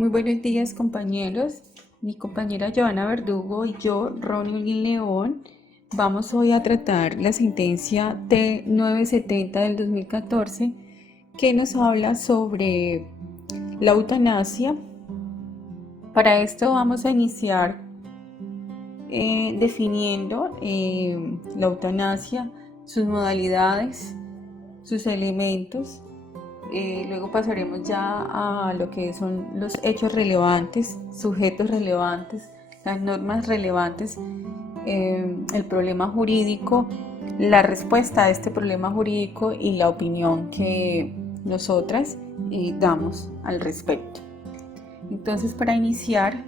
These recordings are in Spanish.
Muy buenos días, compañeros. Mi compañera Joana Verdugo y yo, Ronnie León, vamos hoy a tratar la sentencia T970 del 2014 que nos habla sobre la eutanasia. Para esto vamos a iniciar definiendo la eutanasia, sus modalidades, sus elementos. Luego pasaremos ya a lo que son los hechos relevantes, sujetos relevantes, las normas relevantes, el problema jurídico, la respuesta a este problema jurídico y la opinión que nosotras damos al respecto. Entonces, para iniciar,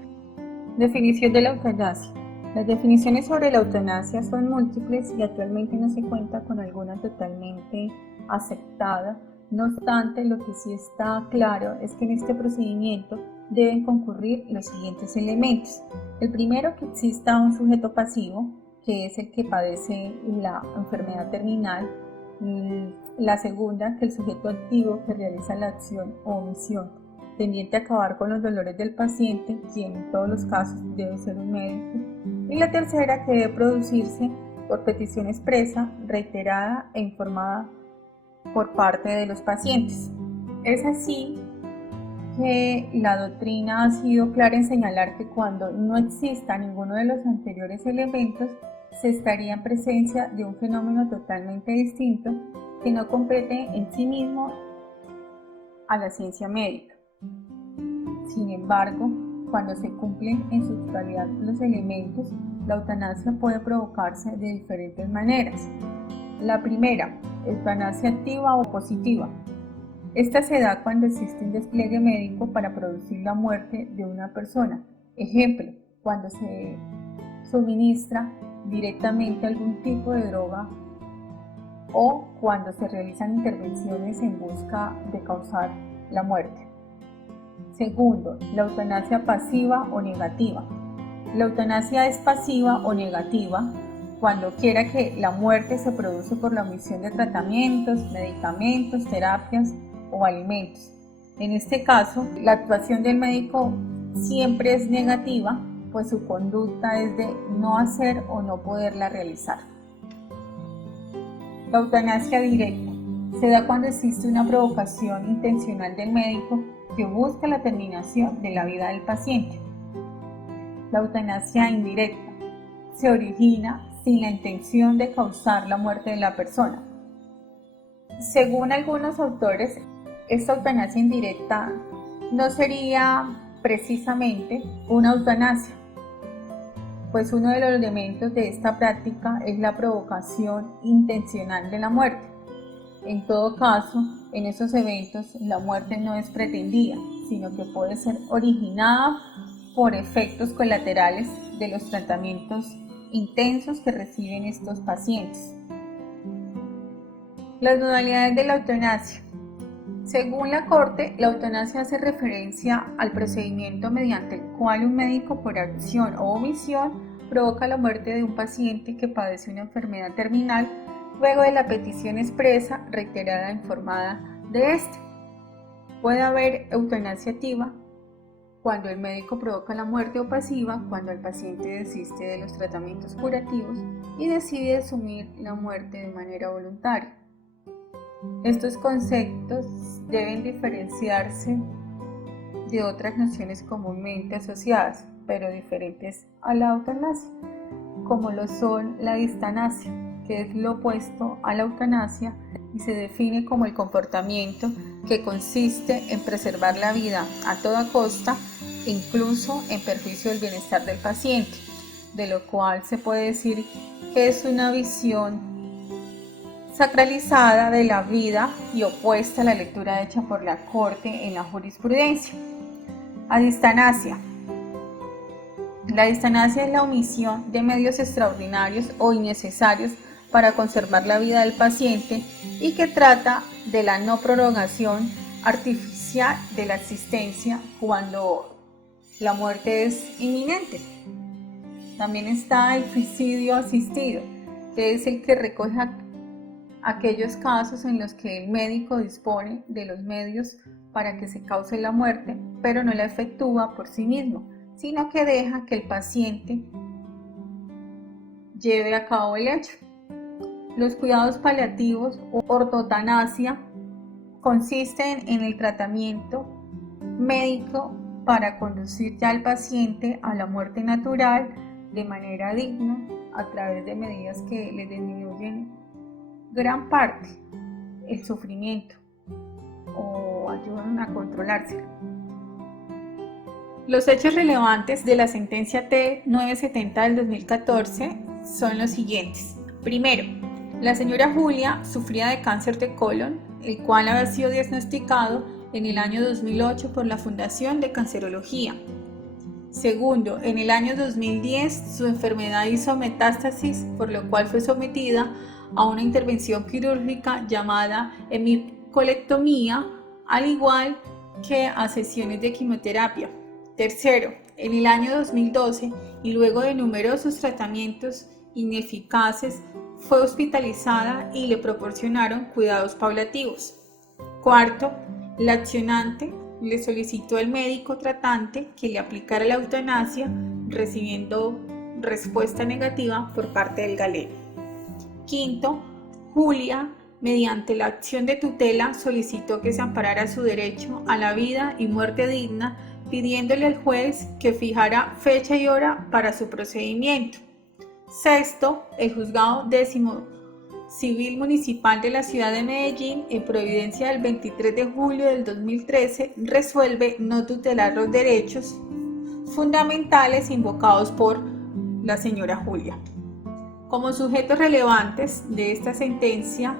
definición de la eutanasia. Las definiciones sobre la eutanasia son múltiples y actualmente no se cuenta con alguna totalmente aceptada. No obstante, lo que sí está claro es que en este procedimiento deben concurrir los siguientes elementos. El primero, que exista un sujeto pasivo, que es el que padece la enfermedad terminal. La segunda, que el sujeto activo que realiza la acción o omisión tendiente a acabar con los dolores del paciente, quien en todos los casos debe ser un médico. Y la tercera, que debe producirse por petición expresa, reiterada e informada por parte de los pacientes. Es así que la doctrina ha sido clara en señalar que cuando no exista ninguno de los anteriores elementos, se estaría en presencia de un fenómeno totalmente distinto que no compete en sí mismo a la ciencia médica. Sin embargo, cuando se cumplen en su totalidad los elementos, la eutanasia puede provocarse de diferentes maneras. La primera, eutanasia activa o positiva. Esta se da cuando existe un despliegue médico para producir la muerte de una persona. Ejemplo, cuando se suministra directamente algún tipo de droga o cuando se realizan intervenciones en busca de causar la muerte. Segundo, la eutanasia pasiva o negativa. La eutanasia es pasiva o negativa cuando quiera que la muerte se produce por la omisión de tratamientos, medicamentos, terapias o alimentos. En este caso, la actuación del médico siempre es negativa, pues su conducta es de no hacer o no poderla realizar. La eutanasia directa se da cuando existe una provocación intencional del médico que busca la terminación de la vida del paciente. La eutanasia indirecta se origina sin la intención de causar la muerte de la persona. Según algunos autores, esta eutanasia indirecta no sería precisamente una eutanasia, pues uno de los elementos de esta práctica es la provocación intencional de la muerte. En todo caso, en esos eventos la muerte no es pretendida, sino que puede ser originada por efectos colaterales de los tratamientos intensos que reciben estos pacientes. Las modalidades de la eutanasia. Según la Corte, la eutanasia hace referencia al procedimiento mediante el cual un médico, por acción o omisión, provoca la muerte de un paciente que padece una enfermedad terminal luego de la petición expresa, reiterada e informada de este. Puede haber eutanasia activa cuando el médico provoca la muerte, o pasiva cuando el paciente desiste de los tratamientos curativos y decide asumir la muerte de manera voluntaria. Estos conceptos deben diferenciarse de otras nociones comúnmente asociadas, pero diferentes a la eutanasia, como lo son la distanasia, que es lo opuesto a la eutanasia y se define como el comportamiento que consiste en preservar la vida a toda costa, incluso en perjuicio del bienestar del paciente, de lo cual se puede decir que es una visión sacralizada de la vida y opuesta a la lectura hecha por la Corte en la jurisprudencia. Adistanasia. La distanasia es la omisión de medios extraordinarios o innecesarios para conservar la vida del paciente y que trata de la no prolongación artificial de la existencia cuando la muerte es inminente. También está el suicidio asistido, que es el que recoge aquellos casos en los que el médico dispone de los medios para que se cause la muerte, pero no la efectúa por sí mismo, sino que deja que el paciente lleve a cabo el hecho. Los cuidados paliativos o ortotanasia consisten en el tratamiento médico para conducir ya al paciente a la muerte natural de manera digna a través de medidas que le disminuyen gran parte el sufrimiento o ayudan a controlárselo. Los hechos relevantes de la sentencia T970 del 2014 son los siguientes. Primero, la señora Julia sufría de cáncer de colon, el cual había sido diagnosticado en el año 2008 por la Fundación de Cancerología. Segundo, en el año 2010 su enfermedad hizo metástasis, por lo cual fue sometida a una intervención quirúrgica llamada hemicolectomía, al igual que a sesiones de quimioterapia. Tercero, en el año 2012 y luego de numerosos tratamientos ineficaces, fue hospitalizada y le proporcionaron cuidados paliativos. Cuarto, la accionante le solicitó al médico tratante que le aplicara la eutanasia, recibiendo respuesta negativa por parte del galeno. Quinto, Julia, mediante la acción de tutela, solicitó que se amparara su derecho a la vida y muerte digna, pidiéndole al juez que fijara fecha y hora para su procedimiento. Sexto, el juzgado 10º Civil Municipal de la ciudad de Medellín, en providencia del 23 de julio del 2013, resuelve no tutelar los derechos fundamentales invocados por la señora Julia. Como sujetos relevantes de esta sentencia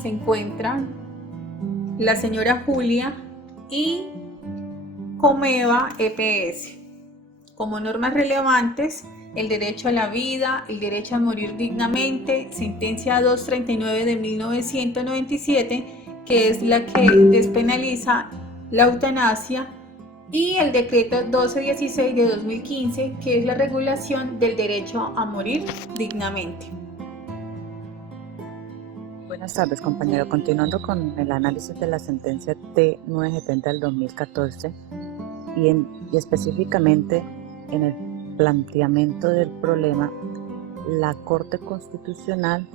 se encuentran la señora Julia y Comeva EPS. Como normas relevantes, el derecho a la vida, el derecho a morir dignamente, sentencia 239 de 1997, que es la que despenaliza la eutanasia, y el decreto 1216 de 2015, que es la regulación del derecho a morir dignamente. Buenas tardes, compañero. Continuando con el análisis de la sentencia T970 del 2014 y específicamente en el planteamiento del problema, la Corte Constitucional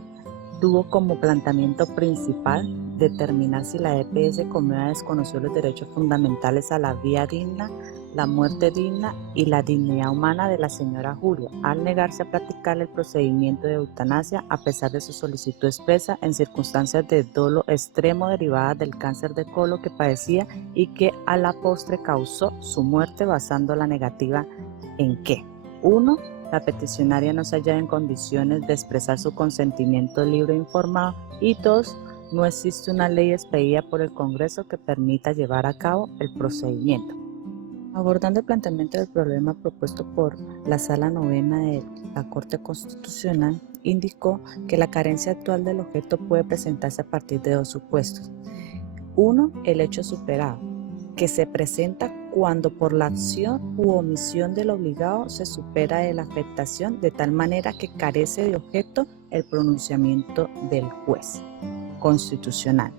tuvo como planteamiento principal determinar si la EPS Comeva desconoció los derechos fundamentales a la vida digna, la muerte digna y la dignidad humana de la señora Julia, al negarse a practicar el procedimiento de eutanasia a pesar de su solicitud expresa en circunstancias de dolo extremo derivadas del cáncer de colon que padecía y que a la postre causó su muerte, basando la negativa en que 1. La peticionaria no se halla en condiciones de expresar su consentimiento libre e informado, y 2. No existe una ley expedida por el Congreso que permita llevar a cabo el procedimiento. Abordando el planteamiento del problema propuesto por la Sala Novena de la Corte Constitucional, indicó que la carencia actual del objeto puede presentarse a partir de dos supuestos. 1. El hecho superado, que se presenta cuando por la acción u omisión del obligado se supera de la afectación de tal manera que carece de objeto el pronunciamiento del juez constitucional.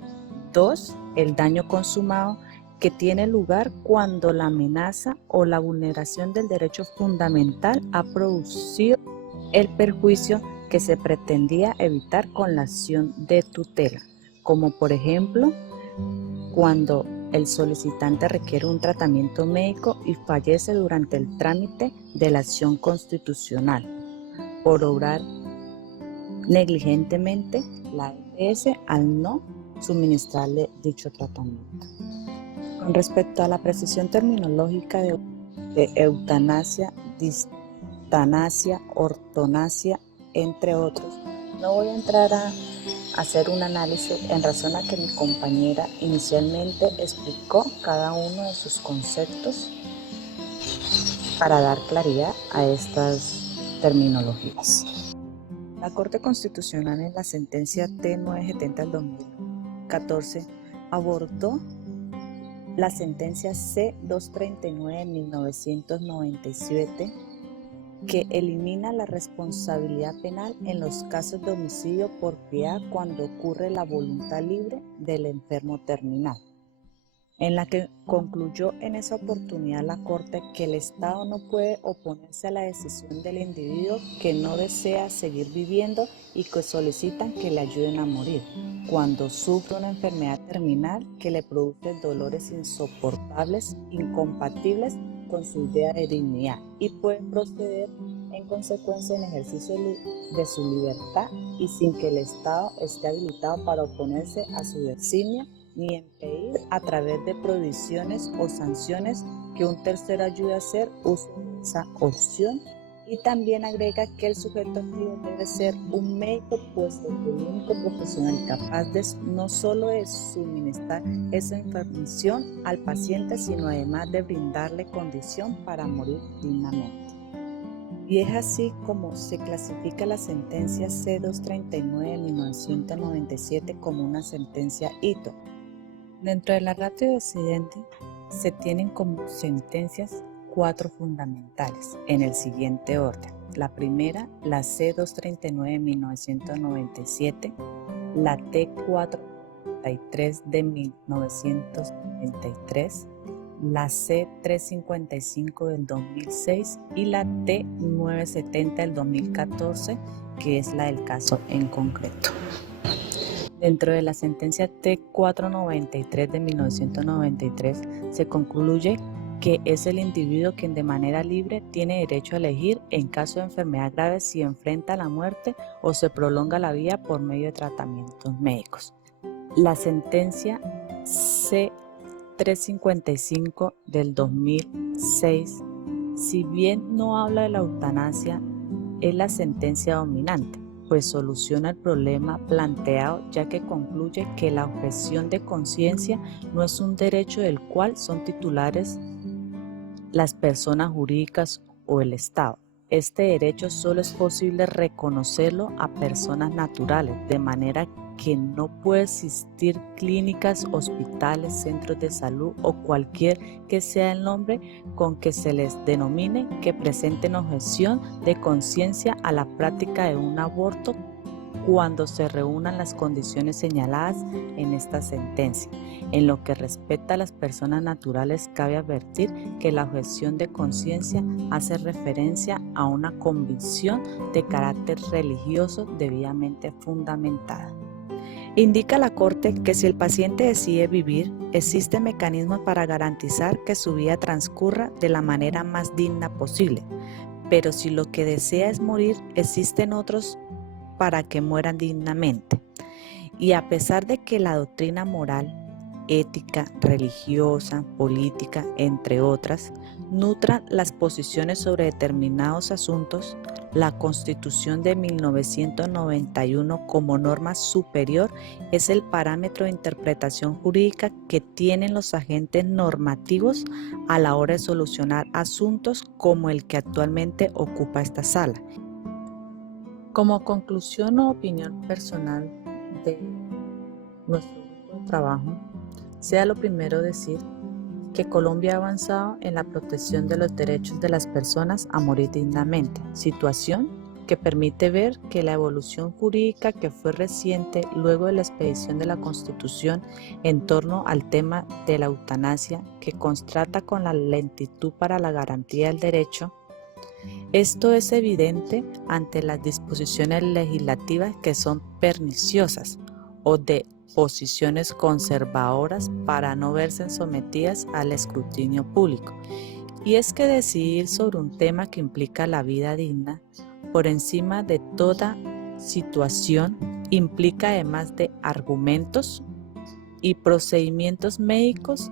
2. El daño consumado, que tiene lugar cuando la amenaza o la vulneración del derecho fundamental ha producido el perjuicio que se pretendía evitar con la acción de tutela, como por ejemplo cuando el solicitante requiere un tratamiento médico y fallece durante el trámite de la acción constitucional por obrar negligentemente la EPS al no suministrarle dicho tratamiento. Con respecto a la precisión terminológica de eutanasia, distanasia, ortonasia, entre otros, no voy a entrar a hacer un análisis en razón a que mi compañera inicialmente explicó cada uno de sus conceptos para dar claridad a estas terminologías. La Corte Constitucional en la sentencia T970 del 2014 abordó la sentencia C239 de 1997, que elimina la responsabilidad penal en los casos de homicidio por piedad cuando ocurre la voluntad libre del enfermo terminal. en la que concluyó en esa oportunidad la Corte que el Estado no puede oponerse a la decisión del individuo que no desea seguir viviendo y que solicitan que le ayuden a morir, cuando sufre una enfermedad terminal que le produce dolores insoportables, incompatibles con su idea de dignidad, y puede proceder en consecuencia en ejercicio de su libertad y sin que el Estado esté habilitado para oponerse a su designio ni impedir a través de prohibiciones o sanciones que un tercero ayude a hacer uso de esa opción. Y también agrega que el sujeto activo debe ser un médico, puesto que el único profesional capaz de no solo de suministrar esa información al paciente, sino además de brindarle condición para morir dignamente. Y es así como se clasifica la sentencia C-239 de 1997 como una sentencia hito. Dentro de la ratio decidente se tienen como sentencias 4 fundamentales en el siguiente orden. La primera, la C-239 de 1997, la T-493 de 1993, la C-355 del 2006 y la T-970 del 2014, que es la del caso en concreto. Dentro de la sentencia T-493 de 1993 se concluye que es el individuo quien de manera libre tiene derecho a elegir en caso de enfermedad grave si enfrenta la muerte o se prolonga la vida por medio de tratamientos médicos. La sentencia C-355 del 2006, si bien no habla de la eutanasia, es la sentencia dominante, pues soluciona el problema planteado, ya que concluye que la objeción de conciencia no es un derecho del cual son titulares las personas jurídicas o el Estado. Este derecho solo es posible reconocerlo a personas naturales, de manera que no puede existir clínicas, hospitales, centros de salud o cualquier que sea el nombre con que se les denomine que presenten objeción de conciencia a la práctica de un aborto cuando se reúnan las condiciones señaladas en esta sentencia. En lo que respecta a las personas naturales, cabe advertir que la objeción de conciencia hace referencia a una convicción de carácter religioso debidamente fundamentada. Indica la Corte que si el paciente decide vivir, existen mecanismos para garantizar que su vida transcurra de la manera más digna posible, pero si lo que desea es morir, existen otros para que mueran dignamente. Y a pesar de que la doctrina moral, ética, religiosa, política, entre otras, nutran las posiciones sobre determinados asuntos, la Constitución de 1991 como norma superior es el parámetro de interpretación jurídica que tienen los agentes normativos a la hora de solucionar asuntos como el que actualmente ocupa esta sala. Como conclusión o opinión personal de nuestro grupo de trabajo, sea lo primero decir que Colombia ha avanzado en la protección de los derechos de las personas a morir dignamente, situación que permite ver que la evolución jurídica que fue reciente luego de la expedición de la Constitución en torno al tema de la eutanasia, que contrasta con la lentitud para la garantía del derecho. Esto es evidente ante las disposiciones legislativas que son perniciosas o de posiciones conservadoras para no verse sometidas al escrutinio público. Y es que decidir sobre un tema que implica la vida digna por encima de toda situación implica, además de argumentos y procedimientos médicos,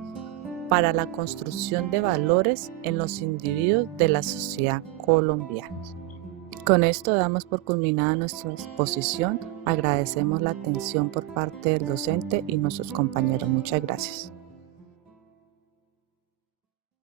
para la construcción de valores en los individuos de la sociedad colombiana. Con esto damos por culminada nuestra exposición. Agradecemos la atención por parte del docente y nuestros compañeros. Muchas gracias.